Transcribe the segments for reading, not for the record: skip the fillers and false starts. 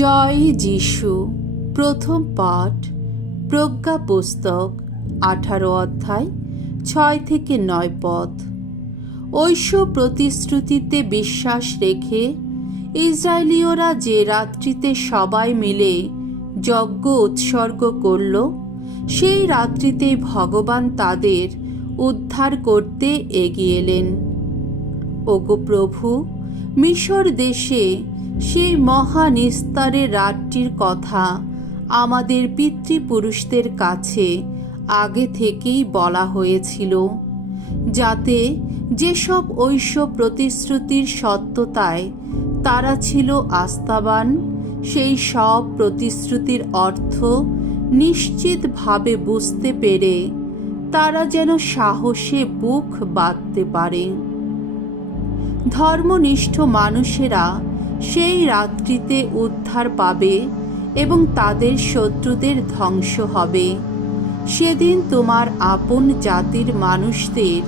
জয় যিশু। প্রথম পাঠ, প্রজ্ঞা পুস্তক 18 অধ্যায় 6 থেকে 9 পদ। ঐশ্ব প্রতিশ্রুতিতে বিশ্বাস রেখে ইসরায়েলীয়রা যে রাত্রিতে সবাই মিলে যজ্ঞ উৎসর্গ করল, সেই রাত্রিতেই ভগবান তাদের উদ্ধার করতে এগিয়ে এলেন। ওগো প্রভু, মিশর দেশে সেই মহা নিস্তারের রাতটির কথা আমাদের পিতৃপুরুষদের কাছে আগে থেকেই বলা হয়েছিল, যাতে যেসব ঐশ্ব প্রতিশ্রুতির সত্যতায় তারা ছিল আস্থাবান, সেই সব প্রতিশ্রুতির অর্থ নিশ্চিতভাবে বুঝতে পেরে তারা যেন সাহসে বুক বাঁধতে পারে। ধর্মনিষ্ঠ মানুষেরা সেই রাত্রিতে উদ্ধার পাবে এবং তাদের শত্রুদের ধ্বংস হবে। সেদিন তোমার আপন জাতির মানুষদের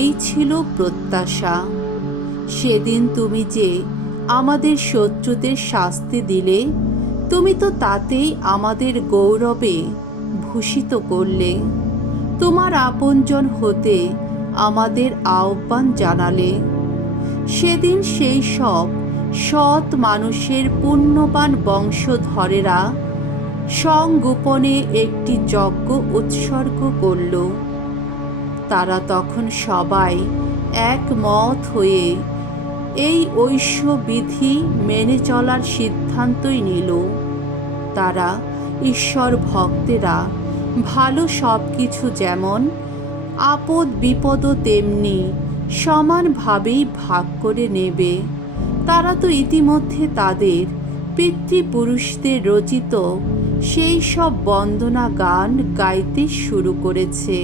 এই ছিল প্রত্যাশা। সেদিন তুমি যে আমাদের শত্রুদের শাস্তি দিলে, তুমি তো তাতেই আমাদের গৌরবে ভূষিত করলে। তোমার আপনজন হতে আমাদের আহ্বান জানালে। সেদিন সেই সব সৎ মানুষের পুণ্যবান বংশধরেরা সংগোপনে একটি যজ্ঞ উৎসর্গ করল। তারা তখন সবাই একমত হয়ে এই ঐশ্ব বিধি মেনে চলার সিদ্ধান্তই নিল। তারা ঈশ্বর ভক্তেরা ভালো সব কিছু যেমন আপদ বিপদও তেমনি সমানভাবেই ভাগ করে নেবে। তারা তো ইতিমধ্যে তাদের পিতৃপুরুষদের রচিত সেই সব বন্দনা গান গাইতে শুরু করেছে।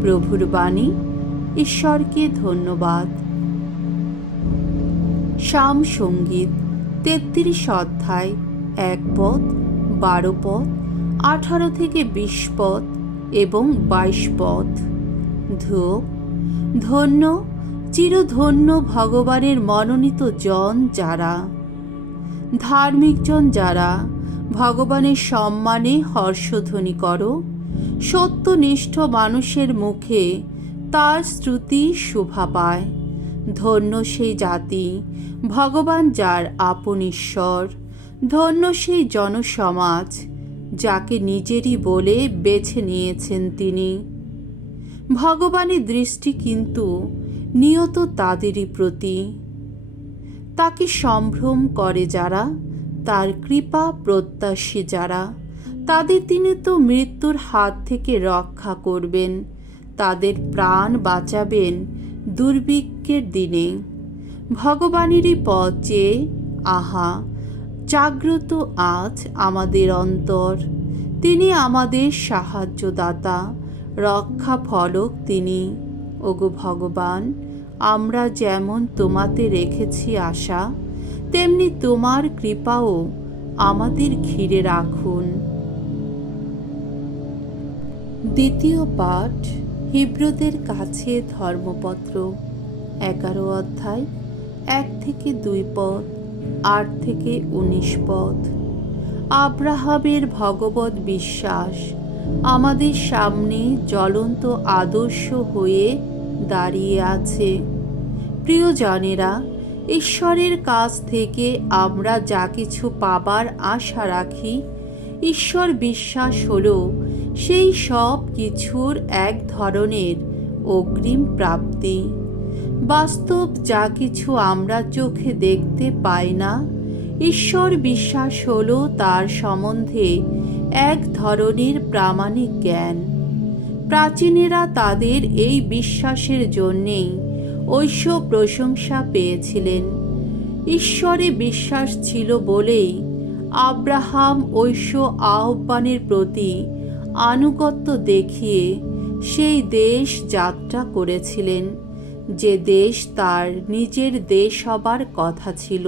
প্রভুর বাণী। ঈশ্বরকে ধন্যবাদ। সাম সঙ্গীত 33 অধ্যায় 1 পদ, 12 পদ, 18 থেকে 20 পদ এবং 22 পদ। ধন্য, চিরধন্য ভগবানের মনোনীত জন যারা, ধার্মিকজন যারা, ভগবানের সম্মানে হর্ষধ্বনি করো। সত্যনিষ্ঠ মানুষের মুখে তার স্তুতি শোভা পায়। ধন্য সেই জাতি, ভগবান যার আপন ঈশ্বর। ধন্য সেই জনসমাজ, যাকে নিজেরই বলে বেছে নিয়েছেন তিনি। ভগবানের দৃষ্টি কিন্তু নিয়ত তাদেরই প্রতি। তাকে সম্ভ্রম করে যারা, তার কৃপা প্রত্যাশী যারা, তাদের তিনি তো মৃত্যুর হাত থেকে রক্ষা করবেন, তাদের প্রাণ বাঁচাবেন দুর্ভিক্ষের দিনে। ভগবানেরই পথ চেয়ে আহা জাগ্রত আজ আমাদের অন্তর। তিনি আমাদের সাহায্যদাতা, রক্ষা ফলক তিনি। ওগো ভগবান, আমরা যেমন তোমাতে রেখেছি আশা, তেমনি তোমার কৃপাও আমাদের ঘিরে রাখুন। দ্বিতীয় পাঠ, হিব্রুদের কাছে ধর্মপত্র 11 অধ্যায় 1 থেকে 2 পদ, 8 থেকে 19 পদ। আব্রাহামের ভগবত বিশ্বাস আমাদের সামনে জ্বলন্ত আদর্শ হয়ে দাঁড়িয়ে আছে। প্রিয়জনেরা, ঈশ্বরের কাছ থেকে আমরা যা কিছু পাবার আশা রাখি, ঈশ্বর বিশ্বাস হল সেই সব কিছুর এক ধরনের অগ্রিম প্রাপ্তি। বাস্তব যা কিছু আমরা চোখে দেখতে পাই না, ঈশ্বর বিশ্বাস হল তার সম্বন্ধে এক ধরনের প্রামাণিক জ্ঞান। প্রাচীনেরা তাদের এই বিশ্বাসের জন্যেই ঐশ্ব প্রশংসা পেয়েছিলেন। ঈশ্বরে বিশ্বাস ছিল বলেই আব্রাহাম ঐশ্ব আহ্বানের প্রতি আনুগত্য দেখিয়ে সেই দেশ যাত্রা করেছিলেন, যে দেশ তার নিজের দেশ হবার কথা ছিল।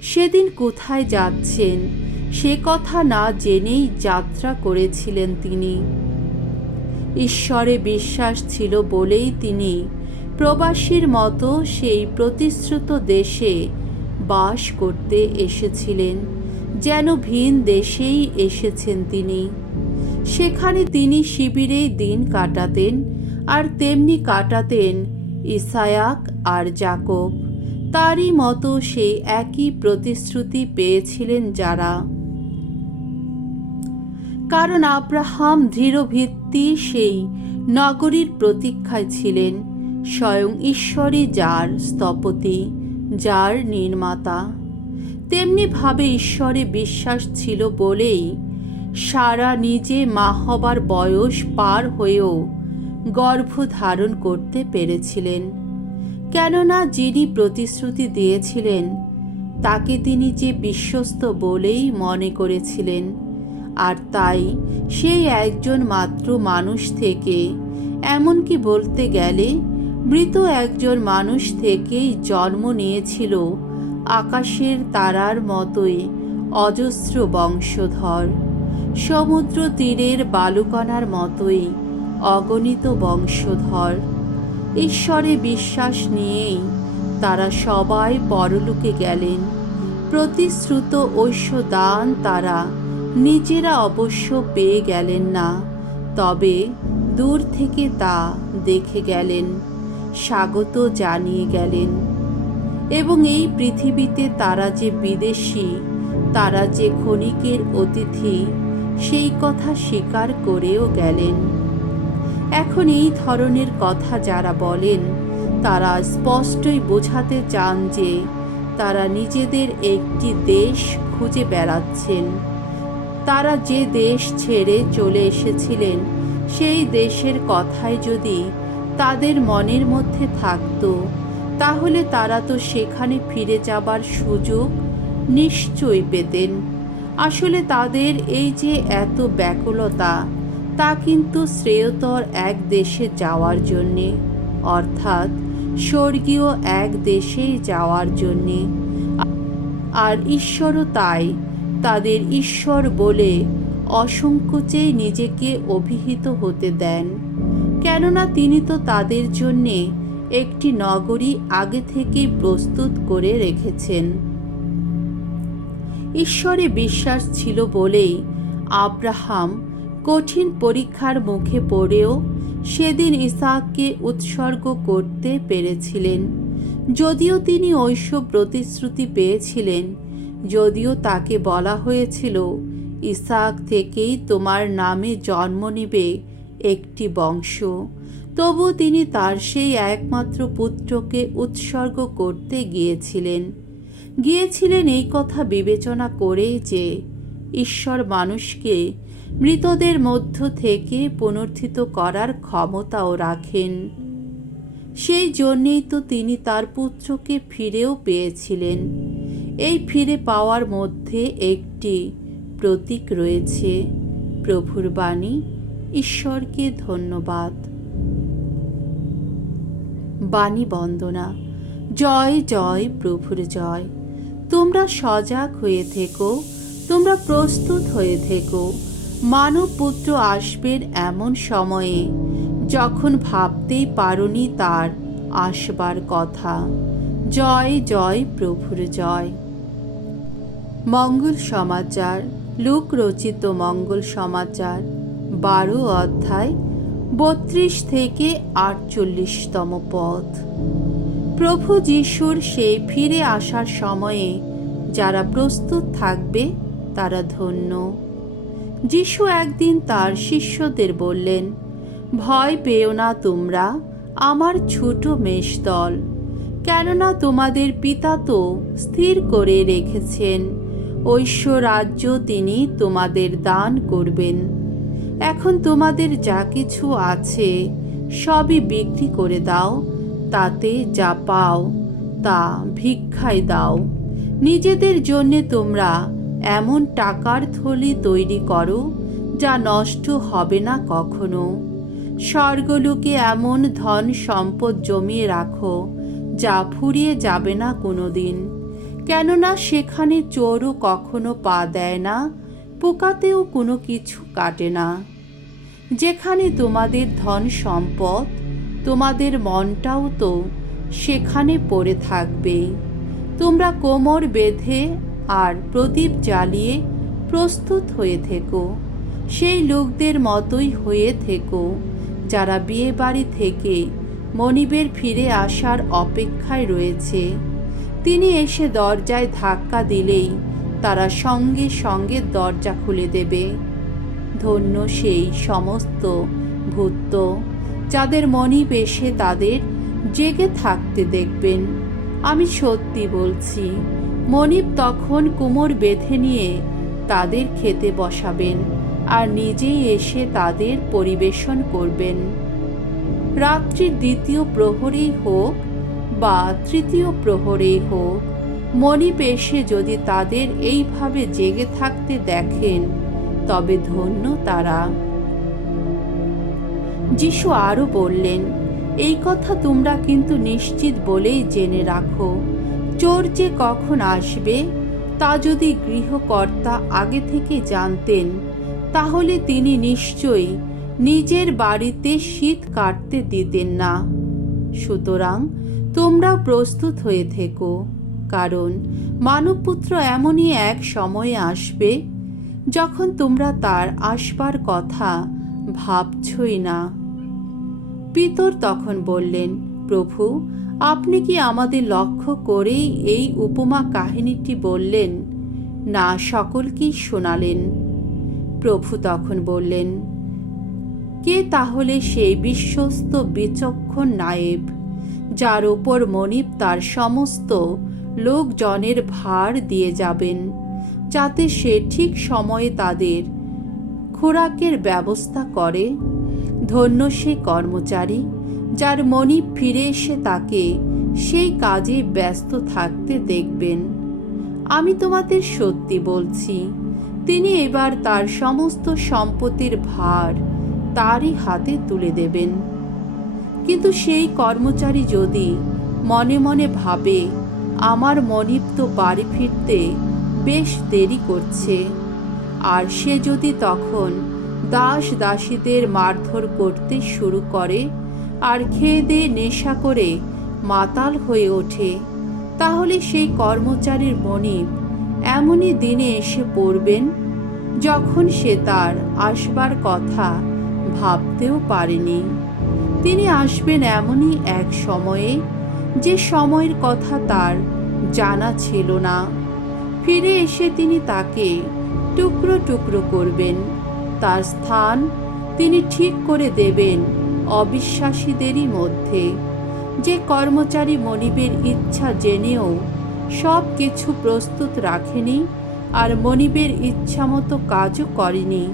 সেদিন কোথায় যাচ্ছেন সে কথা না জেনেই যাত্রা করেছিলেন তিনি। ঈশ্বরে বিশ্বাস ছিল বলেই তিনি প্রবাসীর মতো সেই প্রতিশ্রুত দেশে বাস করতে এসেছিলেন, যেন ভিন দেশেই এসেছেন তিনি। সেখানে তিনি শিবিরেই দিন কাটাতেন, আর তেমনি কাটাতেন ইসায়াক আর যাকব। তারই মতো সেই একই প্রতিশ্রুতি পেয়েছিলেন যারা। কারণ আব্রাহাম দৃঢ়ভিত্তি সেই নগরীর প্রতীক্ষায় ছিলেন, স্বয়ং ঈশ্বরই যার স্থপতি, যার নির্মাতা। তেমনিভাবে ঈশ্বরে বিশ্বাস ছিল বলেই সারা নিজে মা হবার বয়স পার হয়েও গর্ভ ধারণ করতে পেরেছিলেন। কেননা যিনি প্রতিশ্রুতি দিয়েছিলেন তাকে তিনি যে বিশ্বস্ত বলেই মনে করেছিলেন, আর তাই সেই একজন মাত্র মানুষ থেকে, এমনকি বলতে গেলে মৃত একজন মানুষ থেকেই জন্ম নিয়েছিল আকাশের তারার মতোই অজস্র বংশধর, সমুদ্র তীরের বালুকণার মতোই অগণিত বংশধর। ঈশ্বরে বিশ্বাস নিয়েই তারা সবাই পরলোকে গেলেন। প্রতিশ্রুত ঐশ্বদান তারা নিজেরা অবশ্য পেয়ে গেলেন না, তবে দূর থেকে তা দেখে গেলেন, স্বাগত জানিয়ে গেলেন। এবং এই পৃথিবীতে তারা যে বিদেশী, তারা যে ক্ষণিকের অতিথি, সেই কথা স্বীকার করেও গেলেন। এখন এই ধরনের কথা যারা বলেন তারা স্পষ্টই বোঝাতে চান যে তারা নিজেদের একটি দেশ খুঁজে বেড়াচ্ছেন। তারা যে দেশ ছেড়ে চলে এসেছিলেন সেই দেশের কথাই যদি তাদের মনের মধ্যে থাকতো, তাহলে তারা তো সেখানে ফিরে যাবার সুযোগ নিশ্চয়ই পেতেন। আসলে তাদের এই যে এত ব্যাকুলতা, তা কিন্তু শ্রেয়তর এক দেশে যাওয়ার জন্যে, অর্থাৎ স্বর্গীয় এক দেশেই যাওয়ার জন্যে। আর ঈশ্বরও তাই তাদের ঈশ্বর বলে অসংকোচেই নিজেকে অভিহিত হতে দেন, কেননা তিনি তো তাদের জন্যে একটি নগরী আগে থেকেই প্রস্তুত করে রেখেছেন। ঈশ্বরে বিশ্বাস ছিল বলেই আব্রাহাম কঠিন পরীক্ষার মুখে পড়েও সেদিন ইসাককে উৎসর্গ করতে পেরেছিলেন। যদিও তিনি ঐশ্ব প্রতিশ্রুতি পেয়েছিলেন, যদিও তাকে বলা হয়েছিল ইসাক থেকেই তোমার নামে জন্ম নেবে একটি বংশ, তবু তিনি তার সেই একমাত্র পুত্রকে উৎসর্গ করতে গিয়েছিলেন এই কথা বিবেচনা করে যে ঈশ্বর মানুষকে মৃতদের মধ্য থেকে পুনরুত্থিত করার ক্ষমতাও রাখেন। সেই জন্যেই তো তিনি তার পুত্রকে ফিরেও পেয়েছিলেন। এই ফিরে পাওয়ার মধ্যে একটি প্রতীক রয়েছে। প্রভুর বাণী। ঈশ্বরকে ধন্যবাদ। বাণী বন্দনা। জয় জয় প্রভুর জয়। তোমরা সজাগ হয়ে থেকো, তোমরা প্রস্তুত হয়ে থেকো। মানব পুত্র আসবেন এমন সময়ে যখন ভাবতেই পারোনি তার আসবার কথা। জয় জয় প্রভুর জয়। মঙ্গল সমাচার। লূক রচিত মঙ্গল সমাচার 12 অধ্যায় 32 থেকে 48তম পদ। প্রভু যিশুর সেই ফিরে আসার সময়ে যারা প্রস্তুত থাকবে তারা ধন্য। যিশু একদিন তার শিষ্যদের বললেন, ভয় পেও না তোমরা, আমার ছোট মেষদল, কেননা তোমাদের পিতা তো স্থির করে রেখেছেন ঐশ্বরাজ্য তিনি তোমাদের দান করবেন। এখন তোমাদের যা কিছু আছে সবই বিক্রি করে দাও, তাতে যা পাও তা ভিক্ষায় দাও। নিজেদের জন্যে তোমরা এমন টাকার থলি তৈরি করো যা নষ্ট হবে না কখনো। স্বর্গলোকে এমন ধন সম্পদ জমিয়ে রাখো যা ফুরিয়ে যাবে না কোনোদিন, কেননা সেখানে চোরও কখনো পা দেয় না, পোকাতেও কোনো কিছু কাটে না। যেখানে তোমাদের ধন সম্পদ, তোমাদের মনটাও তো সেখানে পড়ে থাকবে। তোমরা কোমর বেঁধে আর প্রদীপ জ্বালিয়ে প্রস্তুত হয়ে থেকো। সেই লোকদের মতোই হয়ে থেকো যারা বিয়ে বাড়ি থেকে মনিবের ফিরে আসার অপেক্ষায় রয়েছে। তিনি এসে দরজায় ধাক্কা দিলেই তারা সঙ্গে সঙ্গে দরজা খুলে দেবে। ধন্য সেই সমস্ত ভূত যাদের মনিব এসে তাদের জেগে থাকতে দেখবেন। আমি সত্যি বলছি, মনিব তখন কোমর বেঁধে নিয়ে তাদের খেতে বসাবেন আর নিজেই এসে তাদের পরিবেশন করবেন। রাত্রির দ্বিতীয় প্রহরেই হোক বা তৃতীয় প্রহরেই হোক, মনিব এসে যদি তাদের এইভাবে জেগে থাকতে দেখেন তবে ধন্য তারা। যিশু আরো বললেন, এই কথা তোমরা কিন্তু নিশ্চিত বলেই জেনে রাখো, চোর যে কখন আসবে তা যদি গৃহকর্তা আগে থেকে জানতেন তাহলে তিনি নিশ্চয়ই নিজের বাড়িতে শীত কাটতে দিতেন না। সুতরাং তোমরাও প্রস্তুত হয়ে থেকো, কারণ মানবপুত্র এমনই এক সময়ে আসবে যখন তোমরা তার আসবার কথা ভাবছই না। পিতর তখন বললেন, প্রভু, আপনি কি আমাদের লক্ষ্য করেই এই উপমা কাহিনীটি বললেন, না সকলকেই শোনালেন? প্রভু তখন বললেন, কে তাহলে সেই বিশ্বস্ত বিচক্ষণ নায়েব যার ওপর মনিব তার সমস্ত লোকজনের ভার দিয়ে যাবেন, যাতে সে ঠিক সময়ে তাদের খোরাকের ব্যবস্থা করে? ধন্য সেই কর্মচারী যার মনিব ফিরে এসে তাকে সেই কাজে ব্যস্ত থাকতে দেখবেন। আমি তোমাদের সত্যি বলছি, তিনি এবার তার সমস্ত সম্পত্তির ভার তারই হাতে তুলে দেবেন। কিন্তু সেই কর্মচারী যদি মনে মনে ভাবে, আমার মনিব তো বাড়ি ফিরতে বেশ দেরি করছে, আর সে যদি তখন দাস দাসীদের মারধর করতে শুরু করে আর খেয়ে দিয়ে নেশা করে মাতাল হয়ে ওঠে, তাহলে সেই কর্মচারীর মনিব এমনই দিনে এসে পড়বেন যখন সে তার আসবার কথা ভাবতেও পারেনি। তিনি আসবেন এমনই এক সময়ে যে সময়ের কথা তার জানা ছিল না। ফিরে এসে তিনি তাকে টুকরো টুকরো করবেন, তার স্থান তিনি ঠিক করে দেবেন অবিশ্বাসীদেরই মধ্যে। যে কর্মচারী মনিবের ইচ্ছা জেনেও সব কিছু প্রস্তুত রাখেনি আর মনিবের ইচ্ছা মতো কাজও করেনি,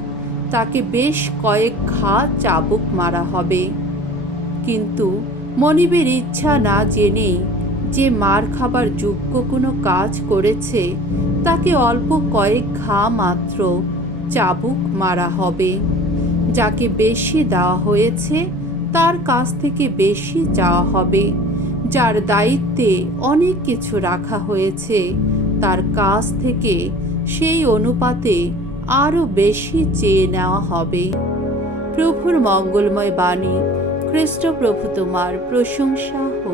তাকে বেশ কয়েক ঘা চাবুক মারা হবে। কিন্তু মনিবের ইচ্ছা না জেনে যে মার খাবার যোগ্য কোনো কাজ করেছে তাকে অল্প কয়েক ঘা মাত্র চাবুক মারা হবে। যাকে বেশি দেওয়া হয়েছে তার কাছ থেকে বেশি চাওয়া হবে, যার দায়িত্বে অনেক কিছু রাখা হয়েছে তার কাছ থেকে সেই অনুপাতে আরও বেশি চেয়ে নেওয়া হবে। প্রভুর মঙ্গলময় বাণী। খ্রিস্ট প্রভু তোমার প্রশংসা হোক।